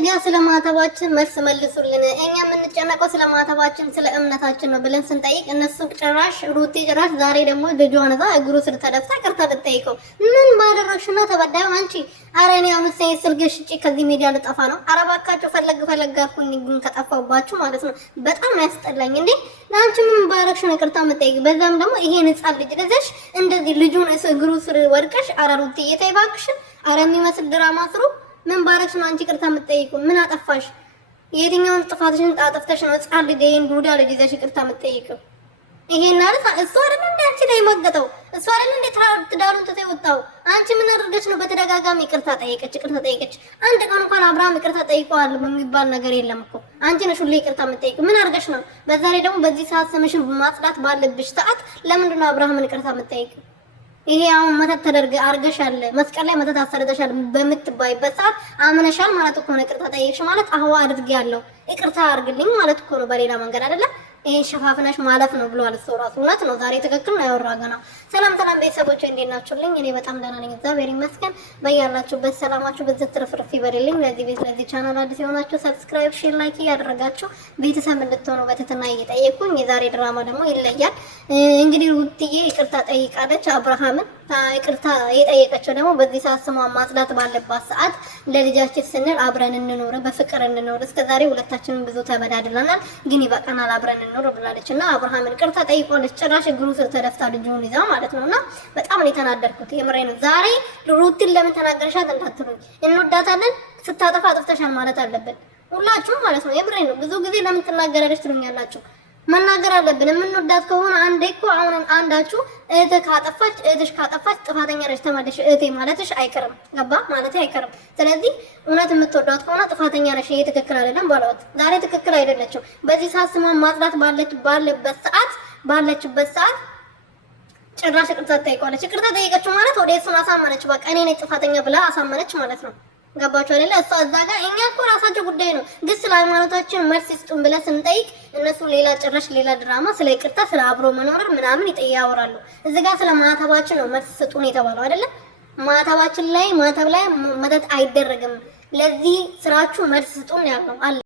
እዚህ ጋር ስለማተባችን መልስ መልሱልን። እኛ የምንጨነቀው ስለማተባችን ስለ እምነታችን ነው ብለን ስንጠይቅ እነሱ ጭራሽ ሩቲ ጭራሽ ዛሬ ደግሞ ልጇን እዛ እግሩ ስር ተደፍታ ይቅርታ ልትጠይቀው ምን ባደረግሽ ነው ተበዳዩ አንቺ? ኧረ እኔ አሁን ስልክሽ ሽጪ ከዚህ ሚዲያ ልጠፋ ነው። ኧረ እባካችሁ ፈለግ አልኩኝ ግን ከጠፋባችሁ ማለት ነው። በጣም ያስጠላኝ እንዴ ለአንቺ ምን ባደረግሽ ነው ይቅርታ የምትጠይቅ? በዛም ደግሞ ይሄን ህፃን ልጅ ለዘሽ እንደዚህ ልጁን እግሩ ስር ወድቀሽ ኧረ ሩቲ እየተይ እባክሽን። ኧረ የሚመስል ድራማ ስሩ። ምን ባረክሽ ነው አንቺ ይቅርታ የምትጠይቁ? ምን አጠፋሽ? የትኛውን ጥፋትሽን አጥፍተሽ ነው ህፃን ልጅ ይሄን ዱዳ ልጅ ይዘሽ ይቅርታ የምትጠይቁ? ይሄን ማለት እሱ አይደል እንዴ አንቺ ላይ መገጠው? እሱ አይደል እንዴ ትዳሩን ትተው ወጣው? አንቺ ምን አድርገሽ ነው በተደጋጋሚ ይቅርታ ጠየቀች? አንድ ቀን እንኳን አብርሃም ይቅርታ ጠይቀዋል የሚባል ነገር የለም እኮ። አንቺ ነሽ ሁሌ ይቅርታ የምትጠይቁ። ምን አድርገሽ ነው? በዛ ላይ ደግሞ በዚህ ሰዓት ስምሽን ማጽዳት ባለብሽ ሰዓት ለምንድን ነው አብርሃምን ይቅርታ የምትጠይቁ? ይሄ አሁን መተት ተደርገ አርገሻል፣ መስቀል ላይ መተት አሰርተሻል በምትባይበት ሰዓት አምነሻል ማለት እኮ ነው። ይቅርታ ጠይቅሽ ማለት አህዋ አድርጌያለሁ ይቅርታ አርግልኝ ማለት እኮ ነው። በሌላ መንገድ አይደለም። ይሄ ሸፋፍነሽ ማለፍ ነው ብሏል እሱ ራሱ። እውነት ነው። ዛሬ ትክክል ነው ያወራገ ነው። ሰላም ቤተሰቦች እንዴት ናችሁልኝ? እኔ በጣም ደህና ነኝ፣ እግዚአብሔር ይመስገን። በያላችሁበት ሰላማችሁ በዘት ትርፍርፍ ይበልልኝ። ለዚህ ቻናል አዲስ የሆናችሁ ሰብስክራይብ፣ ሼር፣ ላይክ ያደረጋችሁ ቤተሰብ እንድትሆኑ በትህትና እየጠየቅኩኝ የዛሬ ድራማ ደግሞ ይለያል። እንግዲህ ሩትዬ ይቅርታ ጠይቃለች አብርሃምን። ይቅርታ የጠየቀችው ደግሞ በዚህ ሰዓት ስሟን ማጽዳት ባለባት ሰዓት ለልጃችን ስንል አብረን እንኖር፣ በፍቅር እንኖር። እስከዛሬ ሁለታችንም ብዙ ተበዳድለናል፣ ግን ይበቃናል፣ አብረን እንኖር ብላለች እና አብርሃምን ይቅርታ ጠይቋለች። ጭራሽ እግሩ ስር ተደፍታ ልጁን ይዛ ማለት ነውና በጣም ነው የተናደድኩት። የምሬ ነው። ዛሬ ሩትን ለምን ተናገረሻት እንዳትሉኝ፣ እንወዳታለን፣ ስታጠፋ አጥፍተሻል ማለት አለብን ሁላችሁም ማለት ነው። የምሬ ነው። ብዙ ጊዜ ለምን ትናገራለች ትሉኛላችሁ። መናገር አለብን። የምንወዳት ከሆነ አንዴ እኮ አሁን አንዳችሁ እህትሽ ካጠፋች ጥፋተኛ ነሽ ተመለሽ እህቴ ማለትሽ አይቀርም። ገባ ማለት አይቀርም። ስለዚህ እውነት የምትወዳት ከሆነ ጥፋተኛ ነሽ፣ ይሄ ትክክል አይደለም ባሏት። ዛሬ ትክክል አይደለችም። በዚህ ሰዓት ስሟን ማጽዳት ባለችበት ሰዓት ጭራሽ ይቅርታ ጠይቃለች። ይቅርታ ጠይቀችው ማለት ወደ እሱን አሳመነች። በቃ እኔ ነኝ ጥፋተኛ ብላ አሳመነች ማለት ነው። ገባችሁ አይደለ? እሷ እዛ ጋር እኛ እኮ ራሳቸው ጉዳይ ነው፣ ግን ስለ ሃይማኖታችን መልስ ይስጡን ብለን ስንጠይቅ እነሱ ጭራሽ ሌላ ድራማ ስለ ይቅርታ ስለ አብሮ መኖር ምናምን ያወራሉ። እዚህ ጋር ስለ ማተባችን ነው መልስ ስጡን የተባለው አይደለ? ማተባችን ላይ ማተብ ላይ መተት አይደረግም፣ ለዚህ ስራችሁ መልስ ስጡን ያለው አለ።